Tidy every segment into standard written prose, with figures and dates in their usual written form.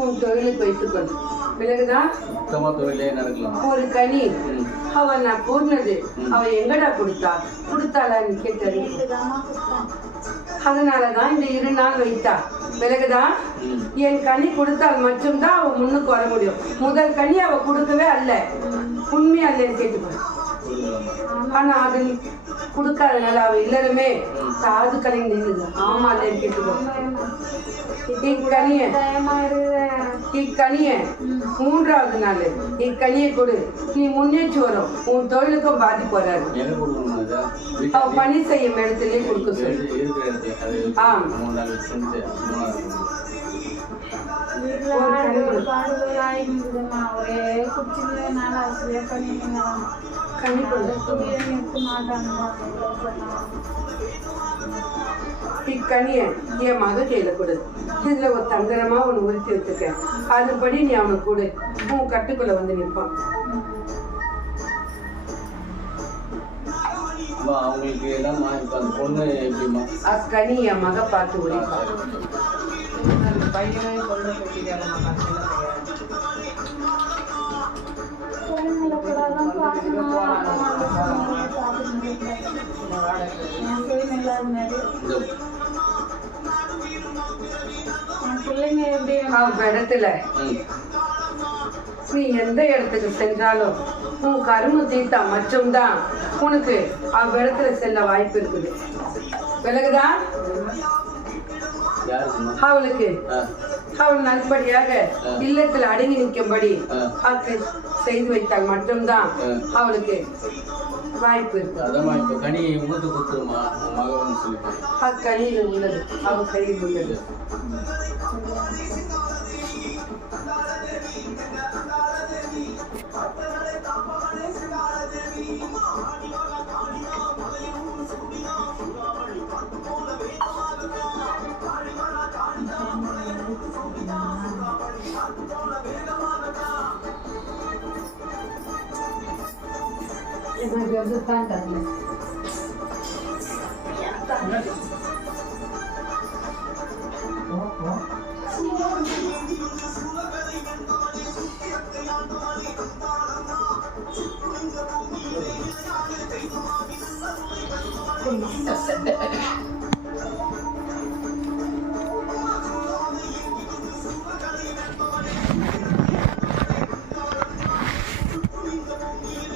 உன் தொழிலுக்கு வைத்துக்கொள். விலகுதான் ஒரு கனி அவன் நான் கூறினது அவ எங்கடா கொடுத்தாளான்னு கேட்டது. அதனாலதான் இந்த 2 நாள் வைத்தா. விலகுதா என் கனி கொடுத்தால் மட்டும்தான் அவ முன்னுக்கு வர முடியும். முதல் கனி அவ கொடுக்கவே அல்ல. உண்மையா இல்லைன்னு கேட்டுக்கோ. ஆனா அது கொடுக்காதனால அவ எல்லாருமே சாது கலைஞர் நின்றுது. ஆமா இல்லைன்னு கேட்டுக்கோ. இக்கனிய 3வது நாள் இக்கனியை கொடு. நீ முன்னேற்றி வரும். உன் தொழிலுக்கும் பாதிப்பு வராது. அவ பணி செய்யும் இடத்துலயே கொடுக்க சொல்லு. இக்கனிய என் மக கையில கொடு. இதுல ஒரு தந்திரமா ஒண்ணு உறுத்தி வச்சிருக்கேன். அதுபடி நீ அவனுக்கு கொடு. உன் கட்டுக்குள்ள வந்து நிற்பான். அவங்களுக்கு எல்லாம் பொண்ணு எப்படிமா அக்கனி என் மக பார்த்து உடைப்பான். பையனை கொண்டு இடத்துல நீ எந்த இடத்துக்கு சென்றாலும் உன் கரும தீர்த்தா மட்டும்தான் உனக்கு இடத்துல செல்ல வாய்ப்பு இருக்குது. விலகுதா அவளுக்கு அவள் நல்லபடியாக இல்லத்தில் அடங்கி நிற்கும்படி செய்து வைத்தால் மட்டும்தான் அவளுக்கு வாய்ப்பு இருக்கு. அக்கனியில் உள்ளது. அவள் கையில் உள்ளது.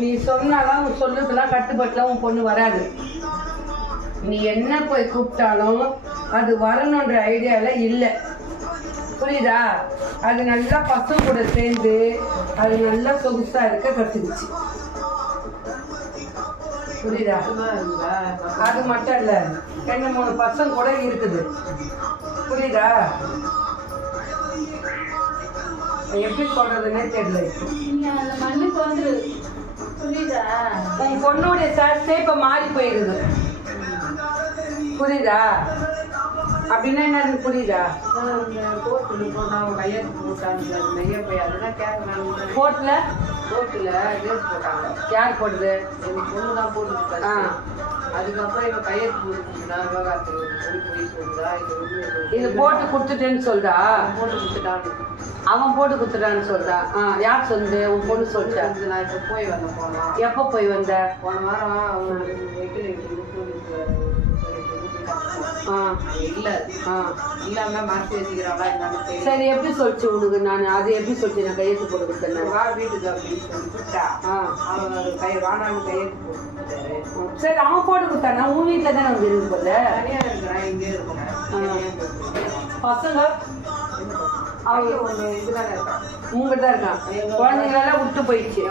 நீ சொன்னாலும் உன் சொல்லுக்கெல்லாம் கட்டுப்பட்டுலாம் உன் பொண்ணு வராது. நீ என்ன போய் கூப்பிட்டாலும் அது வரணுன்ற ஐடியால இல்லை. புரியுதா? அது நல்லா பசங்க கூட சேர்ந்து அது நல்லா சொகுசா இருக்க கத்துக்குச்சு. புரியுதா? அது மட்டும் இல்ல, 2-3 பசங்க கூட இருக்குது. புரியுதா? எப்படி சொல்றதுன்னே தெரியல. உன் பொண்ணுடைய சர்ச்சை இப்ப மாறி போயிருது. புரியுதா? அப்படின்னா என்ன புரியுதா? கோர்ட்ல போட்டாங்க. யார் போடுது? எங்க பொண்ணு தான் போட்டு. அதுக்கப்புறம் இவன் கையெழுத்து போட்டுருந்தா விவகாரத்துக்கு இது போட்டு கொடுத்துட்டேன்னு சொல்றா. போட்டு கொடுத்துட்டான்னு அவன் போட்டு கொடுத்துட்டான்னு சொல்றா. யார் சொல்லுது? உன் பொண்ணு சொல்லிட்டா. நான் இப்போ போய் வந்தேன். போனோம். எப்போ போய் வந்த? போன வாரம் இல்லாம மறைச்சு வச்சுக்கிறாங்களா என்னன்னு. சரி, எப்படி சொல்லிச்சு உனக்கு? நான் அது எப்படி சொல்லிச்சு? நான் கையெழுத்து போட்டு கொடுத்தேன். வா வீட்டுக்கு அப்படின்னு சொல்லிட்டா. அவன் வானான்னு கையெழுத்து போட்டு. சரி, அவன் போட்டு கொடுத்தானா? உன் வீட்டுல தானே வந்து இருக்கு போல. தனியா இருக்கிறான், இங்கே இருக்கிறேன். பசங்க அவங்க ஒன்று இதுதானே இருக்கான். உங்ககிட்ட தான் இருக்கான். குழந்தைங்களெல்லாம் விட்டு போயிடுச்சு.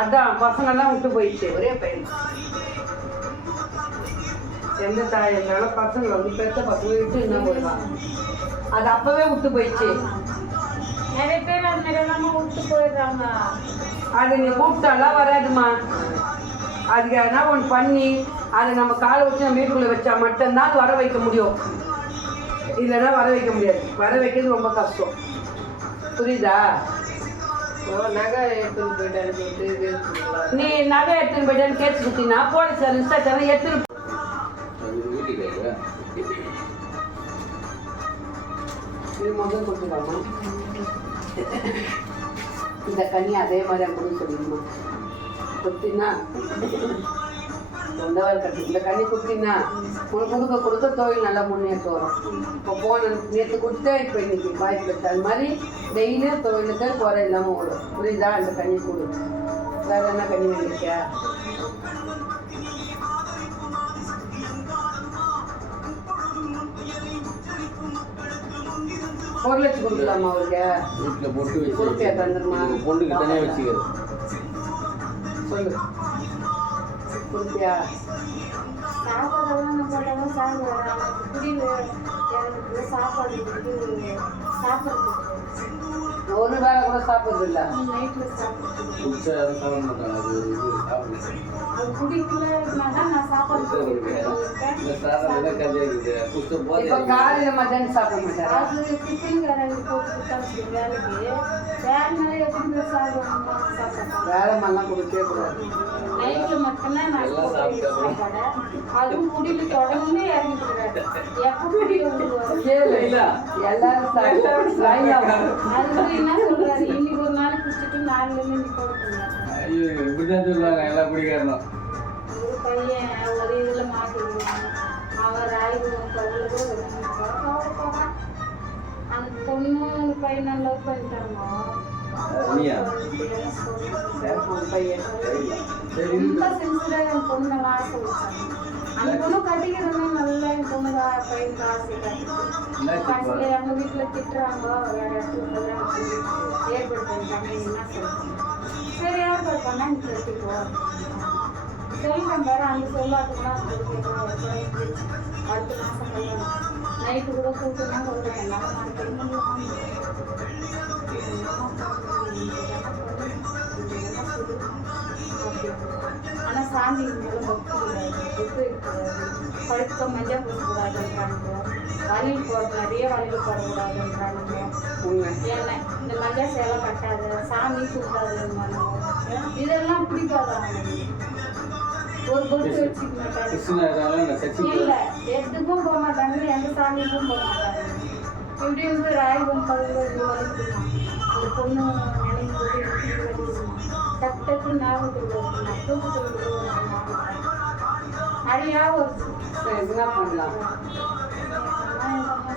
அதான் பசங்கெல்லாம் விட்டு போயிடுச்சு. ஒரே பையன். எந்த தாய் இருந்தாலும் பசங்களை வந்து பெற்ற பசங்க விட்டு என்ன போடுவாங்க. அது அப்பவே விட்டு போயிடுச்சு. நிறைய பேர் அது நிறைய விட்டு போயிடுறாங்க. அது நீ கூப்பிட்டாலாம் வராதுமா. அதுக்கு எதனா ஒன்று பண்ணி அதை நம்ம காலை வச்சு நம்ம வீட்டுக்குள்ளே வச்சா மட்டும்தான் அது வர வைக்க முடியும். இல்லைன்னா வர வைக்க முடியாது. வர வைக்கிறது ரொம்ப கஷ்டம். புரியுதா? நகை எடுத்துன்னு போயிட்டான்னு நீ நகை எடுத்துன்னு போயிட்டான்னு கேட்டு கொடுத்தீங்கன்னா போலீஸ் ரிஸ்டாச்சாரம் எடுத்துன்னு இது முதல் கொடுத்துக்கலாமா? இந்த கனி அதே மாதிரி அப்படின்னு சொல்லிடுமா? குத்தினா தொண்டவால் கட்டி இந்த கனி குத்தினா உனக்கு கொடுக்க தொழில் நல்லா முன்னேற்றம் வரும். இப்போ போன நேற்று கொடுத்தா இப்போ இன்னைக்கு வாய்ப்பு வச்சு அது மாதிரி டெய்லியும் தொழிலுக்கு குறை இல்லாமல் ஓடும். புரியுதா? அந்த கனி கொடு. வேற என்ன கனி வேண்டியிருக்கியா? ஒரு லட்சம் கொடுக்கலாமா அவருக்கு? வீட்டில் போட்டு கொடுப்பியா? தந்துருமா? பொண்ணுக்கு தனியாக வச்சுக்கிறது. சொல்லு, கொடுப்பியா? சாப்பாடு சாப்பிடுவாங்க. குடியில் சாப்பாடு சாப்பிட்றது ஒரு வேலை கூட சாப்பிட்றது இல்லை. நைட்டில் சாப்பிட்றது குடிச்சா யாரும் சாப்பிட மாட்டாங்க. அது இது சாப்பிடுறது அது குடிக்கலன்னா தான் நான் சாப்பாடு இந்த சாதம் கதையாக இருக்குது. குடிச்ச போதே இப்போ காலையில் மத்தியானம் சாப்பிட மாட்டாரா? அது டிஃபன் கடைக்கு போட்டு கொடுத்தாச்சு வேலைக்கு. வேலைனால எப்படி சாப்பிடுவாங்க? சாப்பிட்றேன். வேலை மாதிரிலாம் கொடுக்கவே கூடாது. நைட்டில் மட்டும்தான் நான் சாப்பாடு. அதுவும் குடியில் தொடர்ந்து இறங்கிட்டு எப்போ குடியில் விடுவாங்க. கேளு, எல்லாரும் அது என்ன சொல்றாரு? இன்னைக்கு ஒரு நாள் குடிச்சிட்டு நாலுலேருந்து நீ கொடுக்கணும். ஐயோ இப்படிதான் சொல்லுவாங்க எல்லாம் குடிக்காரணும். ஒரு பையன் ஒரு இதில் மாட்டிடுவாங்க. அவர் ஆயுதம் பகலுக்கு அந்த பொண்ணு பையனை லவ் பண்ணிட்டாங்க. நீயா? பையன் ரொம்ப சென்சிட்டிவ். என் பொண்ணெல்லாம் ஆசை வச்சாங்க. அந்த பொண்ணு கட்டிக்கிறதுனா நல்லா என் பொண்ணு பையனுக்கு ஆசை காட்டுச்சு. கடைசியில் எங்கள் வீட்டில் திட்டுறாங்க. வேற இடத்துல ஏற்படுத்திட்டாங்க. என்ன சொல்லுங்க? சரி ஏற்பாடு பண்ணால் நீ கட்டிக்கோ சொல்லிட்டேன். வேறு அந்த சொல்லாதுன்னா அடுத்த மாதம் கல்யாணம். நைட்டு கூட கூப்பிட்டுனா சொல்கிறேன். என்னால் ஆனால் சாமி மேலே பக்தி கூடாது. பழுக்க மஞ்சள் பூசக்கூடாதுன்றானுங்க. வலியில் போட நிறைய வலியில் போடக்கூடாதுன்றானுங்க. என்ன இந்த மஞ்சள் சேலை கட்டாது, சாமி கூடாதுன்னு இதெல்லாம் பிடிக்காது. ஒரு பொருத்து வச்சுக்க மாட்டாங்க. இல்லை எதுக்கும் போக மாட்டாங்க. எந்த சாமிக்கும் போக மாட்டாங்க. இப்படி இருந்து ராயபம் பகுதியில் வலிக்குமா அந்த பொண்ணு நினைக்கும் போது டக்கு டக்குன்னு ஞாபகத்தில் தூக்கத்தில் நிறையா வருது. என்ன பண்ணலாம்?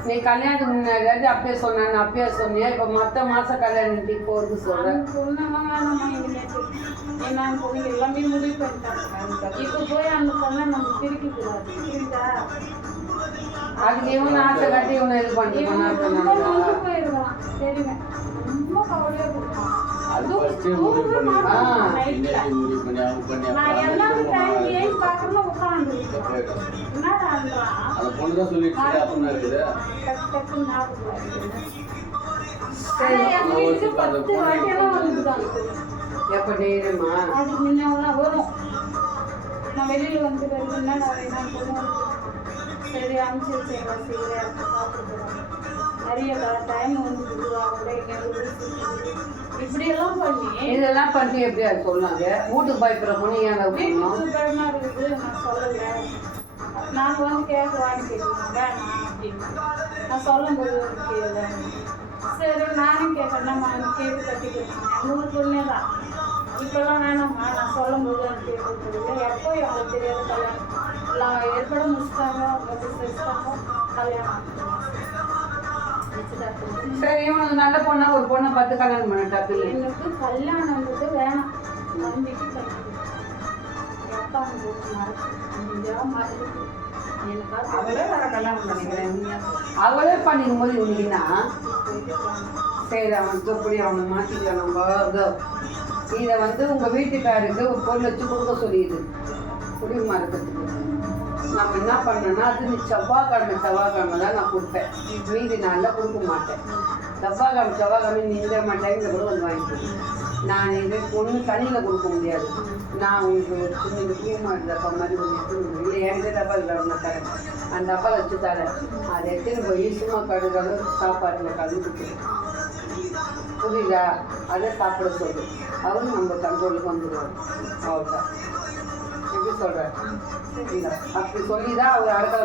நீ கல்யாணத்துக்கு முன்னாடி அப்பயே சொன்ன அப்பயே சொன்னியா? இப்போ மற்ற மாதம் கல்யாணத்துக்கு போகிறது சொல்கிறேன். நான் பொண்ணு எல்லாமே முடிவு பண்ணிட்டாங்க. இப்போ போய் அந்த பொண்ணை நம்ம பிரிக்க கூடாது. புரியுதா? அதுக்கு இவன் ஆசை கட்டி இவனை இது பண்ணிட்டு போயிடுவான். சரிங்க, ரொம்ப கவலையாக கொடுப்பான். நான் எல்லாமே டைம் ஏன் பார்க்கணும் உட்காந்து எப்போ டெய்லியுமா? அதுக்கு முன்னெல்லாம் வரும். நான் வெளியில் வந்து வருதுன்னா நான் பொண்ணு சரி அனுப்பிச்சி வச்சேன். செய்கிறேன் சாப்பிட்டுக்கிறேன். நிறைய டைம் வந்து கூட இப்படியெல்லாம் பண்ணி இதெல்லாம் பண்ணி எப்படி அது சொன்னாங்க? வீட்டுக்கு பயப்படுற பொண்ணு ஏன் வீட்டுக்கு பயமா இருக்குது. நான் சொல்லலை. நான் வந்து கேட்க வாங்கி கேட்கணும் வேணாம் அப்படின்னு நான் சொல்லும்போது கேட்கல. சரி நானும் கேட்கறேன். நம்ம கேட்டு கட்டிக்கிறேன். எங்கள் பொண்ணே தான். இப்போல்லாம் வேணாம்மா நான் சொல்லும்போது எனக்கு கேட்கறது எப்போ எங்களுக்கு தெரியாது. கல்யாணம் எல்லாம் ஏற்பட முடிச்சிட்டாங்க. வச்சுட்டாங்க. கல்யாணம் சரி, இவனுக்கு நல்ல பொண்ணா ஒரு பொண்ணை பார்த்து கல்யாணம் பண்ணிட்டாக்கு. எனக்கு கல்யாணம்ன்றது வேணாம். நம்பிக்கை பண்ணிக்கிறேன். எப்பா மறந்து அவளே பண்ணிக்கும் போது இவனுக்குன்னா சரி அவன் எப்படி அவனை மாற்றிக்கலாம். நம்ம இதை வந்து உங்கள் வீட்டுக்காருக்கு ஒரு பொருள் வச்சு கொடுக்க சொல்லிடுது குடிமா இருக்கிறதுக்கு. நம்ம என்ன பண்ணோன்னா அது நீ செவ்வாய்க்கிழமை தான் நான் கொடுப்பேன். மீதி நாளில் கொடுக்க மாட்டேன். செவ்வாய்க்கிழமை நீ இந்த மாட்டேங்கிற கூட வந்து வாங்கிக்கணும். நான் இது பொண்ணு தனியில் கொடுக்க முடியாது. நான் உங்களுக்கு ஒரு சின்ன பூமா டப்பா மாதிரி ஒன்று எடுத்து இல்லை என்கிட்ட டப்பா இல்லை ஒன்று தரேன். அந்த டப்பாவில் வச்சு தரேன். அதை எடுத்துன்னு போய் சும்மா கடுகளவு சாப்பாட்டில் கலந்துட்டு புரியுதா? அதை சாப்பிட சொல்லு. அவரும் நம்ம கண்ட்ரோலுக்கு வந்துடுவார். அவ்வளோதான். எப்படி சொல்கிறேன்? அப்படி சொல்லி தான் அவர் அடுத்த